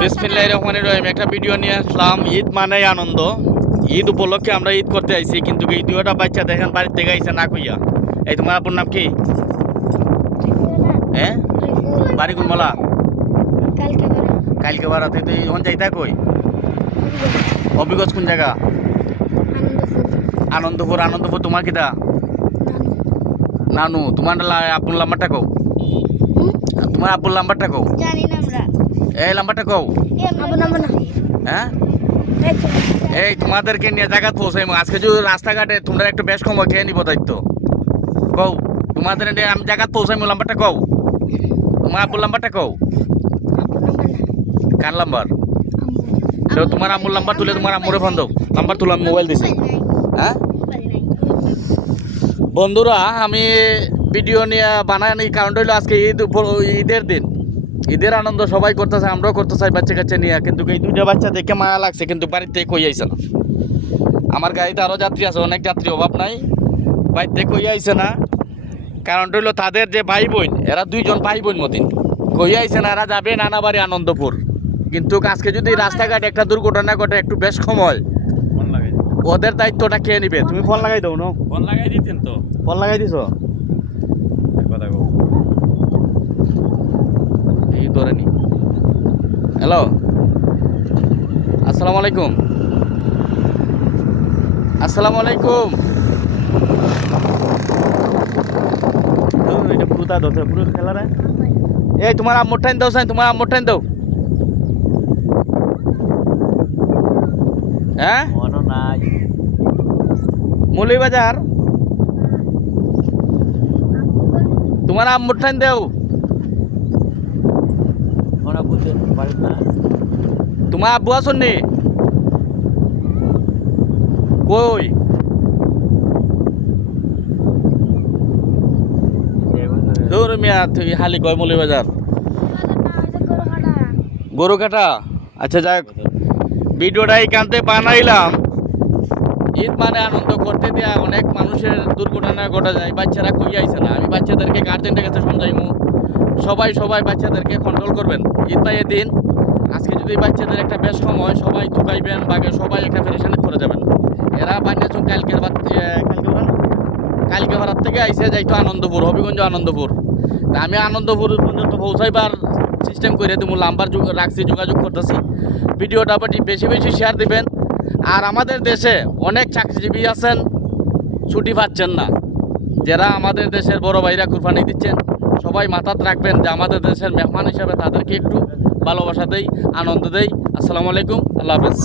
বিসমিল্লাহির রহমানির রহিম। একটা ভিডিও নিয়ে আসলাম। ঈদ মানেই আনন্দ। ঈদ উপলক্ষে আমরা ঈদ করতে আইছি, কিন্তু এই দুইটা বাচ্চা দেখেন বাড়ির থেকে আইছে না কইয়া। এই তোমার আপুর নাম কি? হ্যাঁ, বাড়ি কোন মলা? কালকে বারা তুই তুই এখন যাইতা কই? অবিগজ কোন জায়গা? আনন্দপুর। আনন্দপুর তোমার কিটা? নানু। তোমার আপুর নাম্বারটা কও। তোমার আপুর নাম্বারটা কও। জানি না আমরা। এই নাম্বারটা কও। আবু নাম্বার না। হ্যাঁ, এই তোমাদেরকে নিয়ে জায়গা পৌঁছাই। আজকে যদি রাস্তাঘাটে তোমরা একটু বেশ সময় খেয়ে নিব দায়িত্ব কও। তোমাদের নিয়ে আমি জায়গা পৌঁছাই। নাম্বারটা কও। তোমার আপুর নাম্বারটা কও। কার নাম্বার? তোমার আম্মুর নাম্বার তুলে তোমার আম্মুরে ফোন দাও। নাম্বার তুলে আমি মোবাইল দিছি। হ্যাঁ বন্ধুরা, আমি ভিডিও নিয়ে বানাই নি, কারণ হইলো আজকে ঈদের দিন। ঈদের আনন্দ সবাই করতেছে, আমরাও করতে চাই বাচ্চা কাচ্চা নিয়ে। কিন্তু এই দুইটা বাচ্চা দেখে মায়া লাগছে, কিন্তু বাড়িতে কই আইছে না। আমার গাড়িতে আরও যাত্রী আছে, অনেক যাত্রী, অভাব নাই। বাড়িতে কই আইছে না, কারণ হইলো তাদের যে ভাই বোন, এরা দুইজন ভাই বোন মতিন। কই আইছে না, এরা যাবে নানা বাড়ি আনন্দপুর। কিন্তু আজকে যদি রাস্তাঘাটে একটা দুর্ঘটনা ঘটে, একটু বেশ সময় ওদের দায়িত্বটা কে নিবে? তুমি ফোন লাগাই দাও না? ফোন লাগাই দিতেন তো। ফোন লাগাই দিছো? কথা কও। এই ধরে নি। হ্যালো, আসসালামু আলাইকুম। আসসালামু আলাইকুম। এটা পুরোটা ধরতে পুরো খেলা রে। এই তোমার আম্মুর টাইম দাও সাইন, তোমার আম্মুর টাইম দাও। হ্যাঁ, মনও নাই। মৌলভীবাজার। তোমার আম্মুর টাইম দাও। মনে বুঝতে পারি না। তোমার আব্বু আসুন নি? কই? দূর মিয়া, তুই হালি কয় মৌলভীবাজার? গরু কাটা। আচ্ছা যাক, ভিডিওটা এইখানতে বানাইলাম। ঈদ মানে আনন্দ করতে দেয়া অনেক মানুষের দুর্ঘটনা ঘটে যায়। বাচ্চারা কই আইছে না। আমি বাচ্চাদেরকে গার্জেনদের কাছে সমঝাইমু, সবাই বাচ্চাদেরকে কন্ট্রোল করবেন। ঈদ বা দিন আজকে যদি বাচ্চাদের একটা বেশ সময় সবাই ঢুকাইবেন, বাগে সবাই একটা ফেরেশানি করে যাবেন। এরা বানিয়েছেন কালকে ভাড়ার থেকে আইসে যাইতো আনন্দপুর, হবিগঞ্জ আনন্দপুর। তা আমি আনন্দপুর পর্যন্ত পৌঁছাইবার সিস্টেম করে তুমি নাম্বার রাখছি, যোগাযোগ করতেছি। ভিডিওটা বেশি বেশি শেয়ার দিবেন। আর আমাদের দেশে অনেক চাকরিজীবী আছেন, ছুটি পাচ্ছেন না। যারা আমাদের দেশের বড় ভাইরা কুরবানি দিচ্ছেন, সবাই মাথাত রাখবেন যে আমাদের দেশের মেহমান হিসাবে তাদেরকে একটু ভালোবাসা দেই, আনন্দ দেই। আসসালামু আলাইকুম, আল্লাহ হাফেজ।